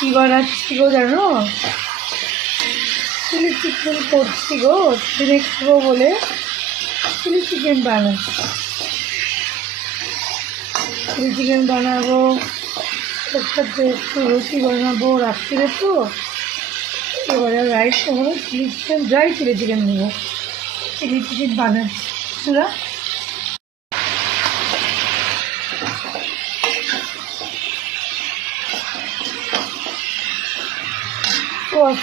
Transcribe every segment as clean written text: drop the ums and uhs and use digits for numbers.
কী বানাচ্ছি গো জানো? Chilli chicken করছি গো, চিলি খাবো বলে চিলি চিকেন বানাচ্ছি। চিলি চিকেন বানাবো, ওর সাথে একটু রুটি বানাবো রাত্রিরে তো। এবারে রাইস বানাবো, chilli chicken, dry chilli chicken নেবো। চিলি চিকেন বানাচ্ছি পুরা।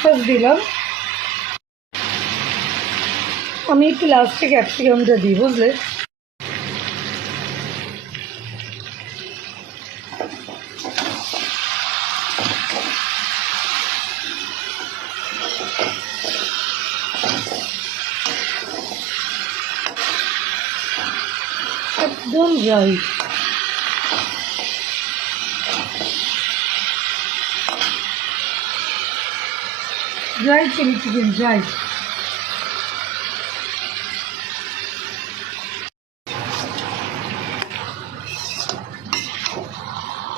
সস দিলাম, আমি একটু লাস্টে ক্যাপসিকামটা দিই, বুঝলে? একদম dry. Dry chilli chicken, dry.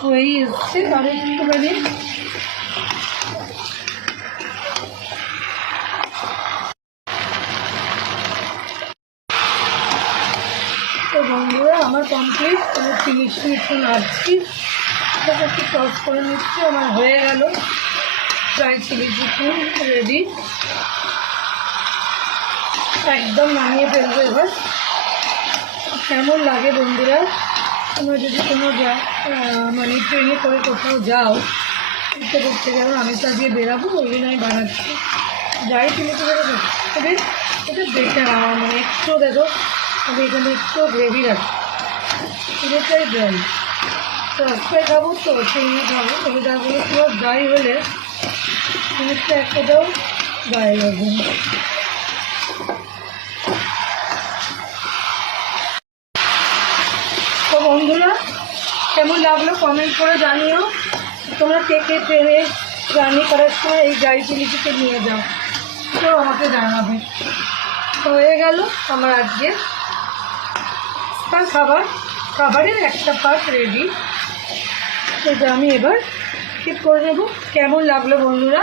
হয়ে এসছে, আরো একটুখানি তো বন্ধুরা আমার কমপ্লিট। আমি 30 মিনিট নাড়ছি, সেটা একটু টস করে নিচ্ছি। আমার হয়ে গেল ড্রাই চিলি চিকেন রেডি। একদম নামিয়ে ফেলবো এবার। কেমন লাগে বন্ধুরা? তোমরা যদি কোনো মানে ট্রেনে করে কোথাও যাও, ঘুরতে ঘুরতে যাও, আমি তো আজকে বেরাবো, ওই জন্য আমি বানাচ্ছি। যাই চিলি চিকেন তবে এটা দেখে আমার মানে একটু দেখো, আমি এখানে একটু গ্রেভি রাখি, পুরোটাই ড্রাই। তো রাস্তায় খাবো তো সেই খাবো, তবে তারপরে পুরো ড্রাই হলে জিনিসটা একটাও ড্রাই হবে। তো বন্ধুরা কেমন লাগলো কমেন্ট করে জানিও। তোমরা কে কে ট্রেনে জার্নি করার সময় এই ড্রাই চিলি চিকেন নিয়ে যাও, তো আমাকে জানাবে। হয়ে গেল আমার আজকে খাবারের একটা পার্ট রেডি। এটা আমি এবার ঠিক করে নেব। কেমন লাগলো বন্ধুরা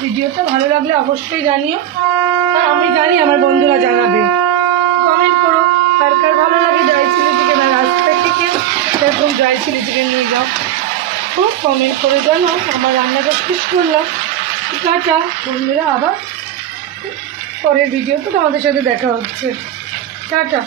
ভিডিওটা? ভালো লাগলে অবশ্যই জানিও, আর আমি জানি আমার বন্ধুরা জানাবে। কমেন্ট করো কার কার ভালো লাগে ড্রাই চিলি চিকেন, আর রাস্তা থেকে এরকম ড্রাই চিলি চিকেন নিয়ে যাও। তো কমেন্ট করে জানো। আমার রান্নাটা শেষ করলাম। টাটা বন্ধুরা, আবার পরের ভিডিওতে তোমাদের সাথে দেখা হচ্ছে। টাটা।